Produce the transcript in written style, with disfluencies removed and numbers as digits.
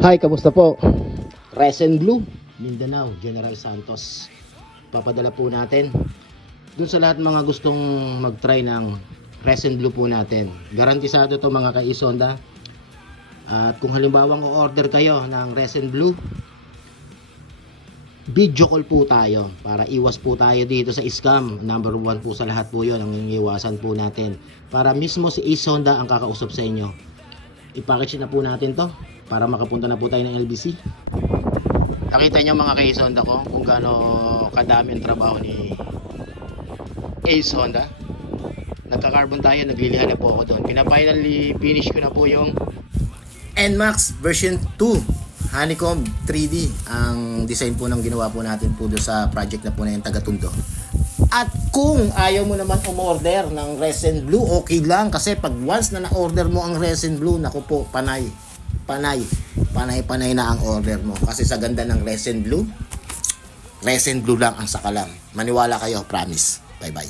Hi, kamusta po? Resen Blue, Mindanao, General Santos. Papadala po natin dun sa lahat mga gustong mag-try ng Resen Blue po natin. Garantisado to mga ka-Isonda. At kung halimbawa o-order kayo ng Resen Blue, video call po tayo para iwas po tayo dito sa scam. Number 1 po sa lahat po yun, ang iwasan po natin. Para mismo si Isonda ang kakausap sa inyo. I-package na po natin to para makapunta na po tayo ng LBC. Nakita nyo mga ka-Ace Honda ko kung gaano kadami ang trabaho ni Ace Honda. Nagka-carbon tayo, naglilihan na po ako doon. Pina-finally finish ko na po yung NMAX version 2 Honeycomb 3D. Ang design po ng ginawa po natin po doon sa project na po na yung Tagatundo. At kung ayaw mo naman umorder ng Resen Blue, okay lang. Kasi pag once na na-order mo ang Resen Blue, naku po, panay na ang order mo. Kasi sa ganda ng Resen Blue lang ang sakalam. Maniwala kayo, promise. Bye bye.